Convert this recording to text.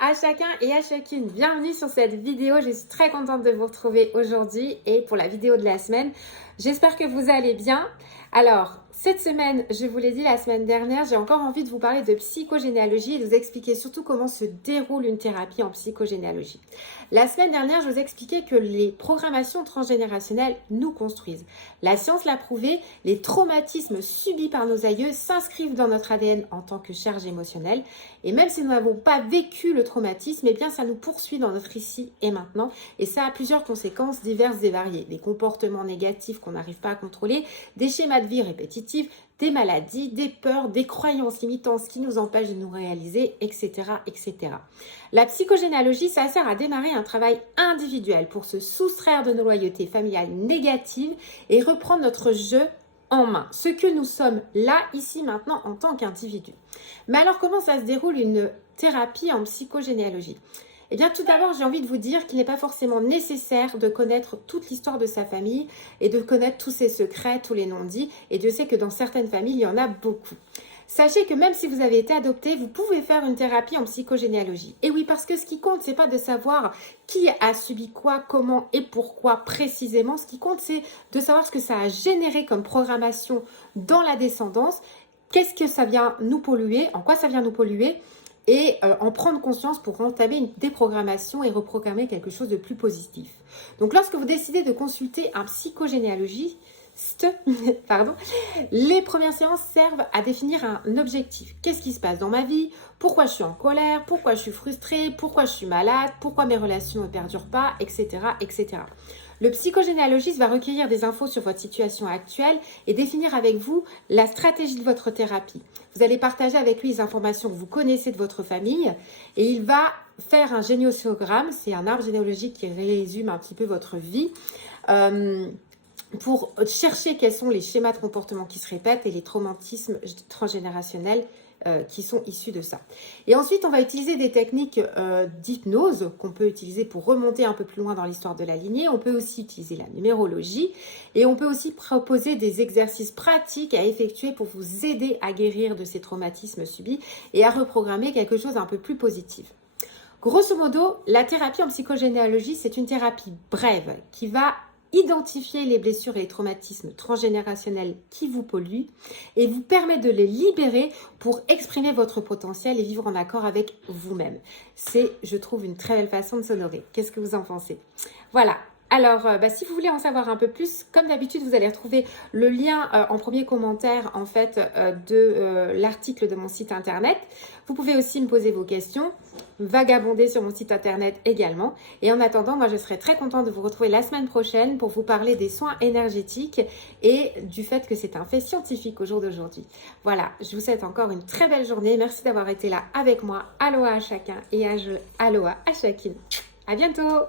à chacun et à chacune, bienvenue sur cette vidéo, je suis très contente de vous retrouver aujourd'hui et pour la vidéo de la semaine. J'espère que vous allez bien. Alors, cette semaine, je vous l'ai dit la semaine dernière, j'ai encore envie de vous parler de psychogénéalogie et de vous expliquer surtout comment se déroule une thérapie en psychogénéalogie. La semaine dernière, je vous expliquais que les programmations transgénérationnelles nous construisent. La science l'a prouvé, les traumatismes subis par nos aïeux s'inscrivent dans notre ADN en tant que charge émotionnelle. Et même si nous n'avons pas vécu le traumatisme, eh bien ça nous poursuit dans notre ici et maintenant. Et ça a plusieurs conséquences diverses et variées. Des comportements négatifs qu'on n'arrive pas à contrôler, des schémas de vie répétitifs, des maladies, des peurs, des croyances limitantes qui nous empêchent de nous réaliser, etc., etc. La psychogénéalogie, ça sert à démarrer un travail individuel pour se soustraire de nos loyautés familiales négatives et reprendre notre jeu en main, ce que nous sommes là, ici, maintenant, en tant qu'individus. Mais alors, comment ça se déroule une thérapie en psychogénéalogie ? Eh bien, tout d'abord, j'ai envie de vous dire qu'il n'est pas forcément nécessaire de connaître toute l'histoire de sa famille et de connaître tous ses secrets, tous les non-dits. Et Dieu sait que dans certaines familles, il y en a beaucoup. Sachez que même si vous avez été adopté, vous pouvez faire une thérapie en psychogénéalogie. Et oui, parce que ce qui compte, c'est pas de savoir qui a subi quoi, comment et pourquoi précisément. Ce qui compte, c'est de savoir ce que ça a généré comme programmation dans la descendance. Qu'est-ce que ça vient nous polluer, en quoi ça vient nous polluer et en prendre conscience pour entamer une déprogrammation et reprogrammer quelque chose de plus positif. Donc, lorsque vous décidez de consulter un psychogénéalogiste, les premières séances servent à définir un objectif. Qu'est-ce qui se passe dans ma vie? Pourquoi je suis en colère? Pourquoi je suis frustrée? Pourquoi je suis malade? Pourquoi mes relations ne perdurent pas? Etc., etc. Le psychogénéalogiste va recueillir des infos sur votre situation actuelle et définir avec vous la stratégie de votre thérapie. Vous allez partager avec lui les informations que vous connaissez de votre famille et il va faire un généalogie, c'est un arbre généalogique qui résume un petit peu votre vie. Pour chercher quels sont les schémas de comportement qui se répètent et les traumatismes transgénérationnels qui sont issus de ça. Et ensuite, on va utiliser des techniques d'hypnose qu'on peut utiliser pour remonter un peu plus loin dans l'histoire de la lignée. On peut aussi utiliser la numérologie et on peut aussi proposer des exercices pratiques à effectuer pour vous aider à guérir de ces traumatismes subis et à reprogrammer quelque chose un peu plus positif. Grosso modo, la thérapie en psychogénéalogie, c'est une thérapie brève qui va identifier les blessures et les traumatismes transgénérationnels qui vous polluent et vous permet de les libérer pour exprimer votre potentiel et vivre en accord avec vous-même. C'est, je trouve, une très belle façon de s'honorer. Qu'est-ce que vous en pensez? Voilà. Alors, si vous voulez en savoir un peu plus, comme d'habitude, vous allez retrouver le lien en premier commentaire en fait de l'article de mon site internet. Vous pouvez aussi me poser vos questions, vagabonder sur mon site internet également. Et en attendant, moi, je serai très contente de vous retrouver la semaine prochaine pour vous parler des soins énergétiques et du fait que c'est un fait scientifique au jour d'aujourd'hui. Voilà, je vous souhaite encore une très belle journée. Merci d'avoir été là avec moi. Aloha à chacun et aloha à chacune. À bientôt!